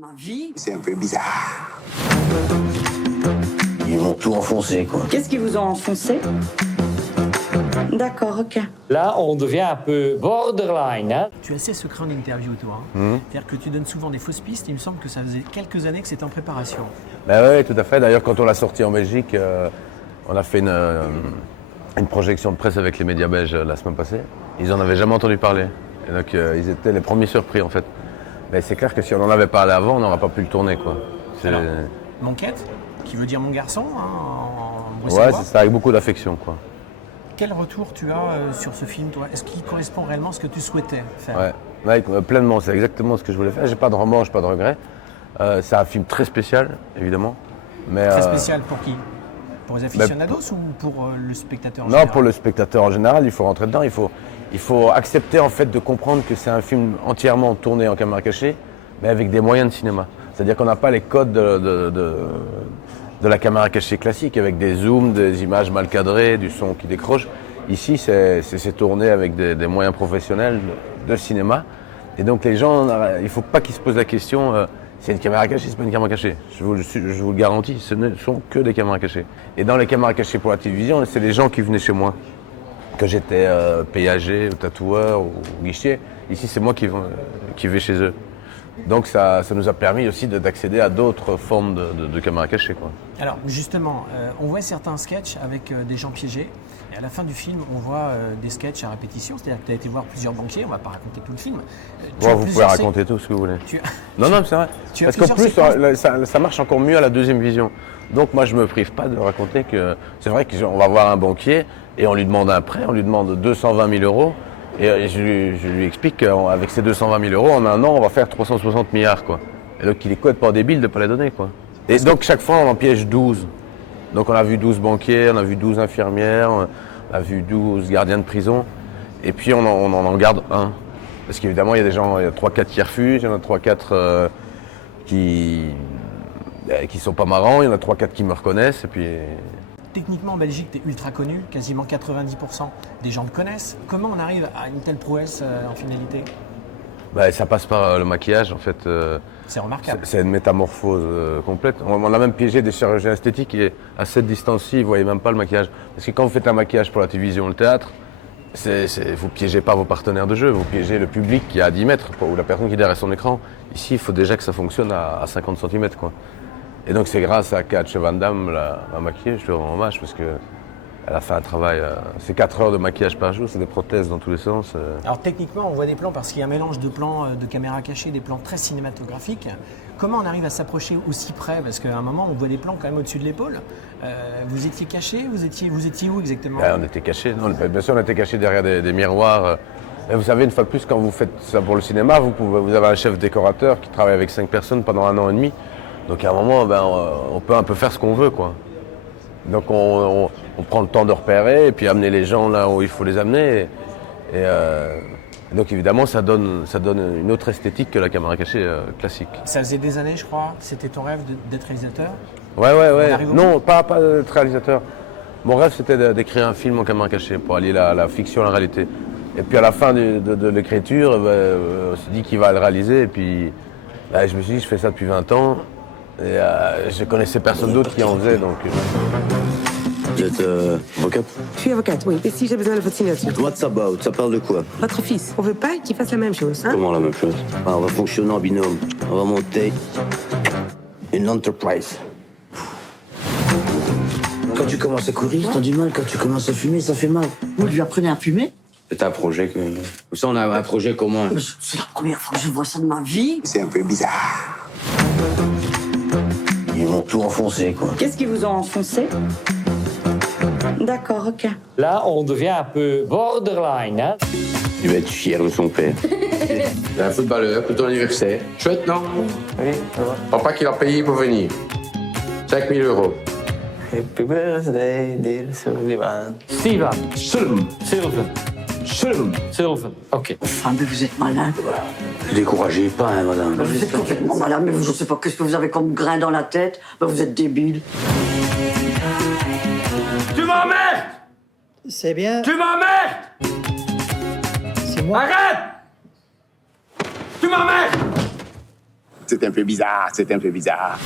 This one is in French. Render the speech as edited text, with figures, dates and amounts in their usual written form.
ma vie. C'est un peu bizarre. Ils m'ont tout enfoncé, quoi. Qu'est-ce qui vous a enfoncé? D'accord, ok. Là, on devient un peu borderline. Hein. Tu as assez secret en interview, toi. C'est-à-dire que tu donnes souvent des fausses pistes. Il me semble que ça faisait quelques années que c'était en préparation. Ben oui, tout à fait. D'ailleurs, quand on l'a sorti en Belgique, on a fait une projection de presse avec les médias belges la semaine passée. Ils n'en avaient jamais entendu parler. Et donc, ils étaient les premiers surpris, en fait. Mais c'est clair que si on en avait parlé avant, on n'aurait pas pu le tourner, quoi. Alors, Monquette, qui veut dire mon garçon, en Ouais, bruxellois. c'est ça, avec beaucoup d'affection, quoi. Quel retour tu as sur ce film, toi? Est-ce qu'il correspond réellement à ce que tu souhaitais faire? Ouais, pleinement, c'est exactement ce que je voulais faire. J'ai pas de remords, j'ai pas de regrets. C'est un film très spécial, évidemment. Mais, Très spécial pour qui? Pour les aficionados ou pour le spectateur en non, général? pour le spectateur en général, il faut rentrer dedans. Il faut accepter en fait de comprendre que c'est un film entièrement tourné en caméra cachée, mais avec des moyens de cinéma. C'est-à-dire qu'on n'a pas les codes de la caméra cachée classique, avec des zooms, des images mal cadrées, du son qui décroche. Ici, c'est tourné avec des moyens professionnels de cinéma. Et donc les gens, il ne faut pas qu'ils se posent la question, c'est une caméra cachée, c'est pas une caméra cachée. Je vous le garantis, ce ne sont que des caméras cachées. Et dans les caméras cachées pour la télévision, c'est les gens qui venaient chez moi. Que j'étais péager, ou tatoueur, ou guichet. Ici, c'est moi qui vais chez eux. Donc ça nous a permis aussi d'accéder à d'autres formes de caméras cachées, quoi. Alors justement, on voit certains sketchs avec des gens piégés. Et à la fin du film, on voit des sketchs à répétition. C'est-à-dire que tu as été voir plusieurs banquiers, on ne va pas raconter tout le film. Vous pouvez raconter tout ce que vous voulez. Non, c'est vrai. Parce qu'en plus, ça marche encore mieux à la deuxième vision. Donc moi, je ne me prive pas de raconter que c'est vrai qu'on va voir un banquier et on lui demande un prêt, on lui demande 220 000 euros. Et je lui explique qu'avec ces 220 000 euros, en un an, on va faire 360 milliards, quoi. Et donc, il est complètement débile de ne pas les donner, quoi. Et donc, chaque fois, on en piège 12. Donc, on a vu 12 banquiers, on a vu 12 infirmières, on a vu 12 gardiens de prison. Et puis, on en garde un. Parce qu'évidemment, il y a des gens, il y a 3-4 qui refusent, il y en a 3-4 qui sont pas marrants, il y en a 3-4 qui me reconnaissent, et puis... Techniquement, en Belgique, tu es ultra connu, quasiment 90% des gens te connaissent. Comment on arrive à une telle prouesse en finalité? Ça passe par le maquillage, en fait. C'est remarquable. C'est une métamorphose complète. On a même piégé des chirurgiens esthétiques et à cette distance-ci, ils ne voyaient même pas le maquillage. Parce que quand vous faites un maquillage pour la télévision ou le théâtre, vous ne piégez pas vos partenaires de jeu, vous piégez le public qui est à 10 mètres, ou la personne qui est derrière son écran. Ici, il faut déjà que ça fonctionne à 50 cm, quoi. Et donc c'est grâce à Katja Van Damme, ma maquilleuse, je lui rends hommage parce qu'elle a fait un travail, c'est 4 heures de maquillage par jour, c'est des prothèses dans tous les sens. Alors techniquement, on voit des plans parce qu'il y a un mélange de plans de caméra cachée, des plans très cinématographiques. Comment on arrive à s'approcher aussi près? Parce qu'à un moment, on voit des plans quand même au-dessus de l'épaule. Vous étiez caché? Vous étiez où exactement? On était cachés, bien sûr on était cachés derrière des miroirs. Et vous savez, une fois de plus, quand vous faites ça pour le cinéma, vous avez un chef décorateur qui travaille avec 5 personnes pendant 1 an et demi. Donc à un moment, on peut un peu faire ce qu'on veut, quoi. Donc on prend le temps de repérer et puis amener les gens là où il faut les amener. Et donc évidemment, ça donne une autre esthétique que la caméra cachée classique. Ça faisait des années, je crois. C'était ton rêve d'être réalisateur? Ouais. Non, pas d'être réalisateur. Mon rêve, c'était d'écrire un film en caméra cachée pour allier la fiction à la réalité. Et puis à la fin de l'écriture, on s'est dit qu'il va le réaliser. Et puis je me suis dit, je fais ça depuis 20 ans. Et je connaissais personne d'autre qui en faisait, donc... Vous êtes avocate? Je suis avocate, oui. Et si j'ai besoin de votre signature? What's about? Ça parle de quoi? Votre fils. On veut pas qu'il fasse la même chose, hein? Comment la même chose? On va fonctionner en binôme. On va monter une entreprise. Quand tu commences à courir, t'as du mal. Quand tu commences à fumer, ça fait mal. Vous lui apprenez à fumer? C'est un projet que... Ça, on a un projet commun. C'est la première fois que je vois ça de ma vie. C'est un peu bizarre. Ils m'ont tout enfoncé, quoi. Qu'est-ce qui vous a enfoncé? D'accord, ok. Là, on devient un peu borderline. Hein. Il va être fier de son père. C'est un footballeur pour ton anniversaire. Chouette, non? Oui, ça va. Papa qui l'a payé pour venir. 5 000 euros. Happy birthday, dear Sullivan. Steven. Sylvain. Ok. Enfin, mais vous êtes malade. Ne découragez pas, hein, madame. Vous êtes complètement malade, mais je ne sais pas qu'est-ce que vous avez comme grain dans la tête. Vous êtes débile. Tu m'emmerdes! C'est bien. Tu m'emmerdes! C'est moi. Arrête! Tu m'emmerdes! C'est un peu bizarre, c'est un peu bizarre.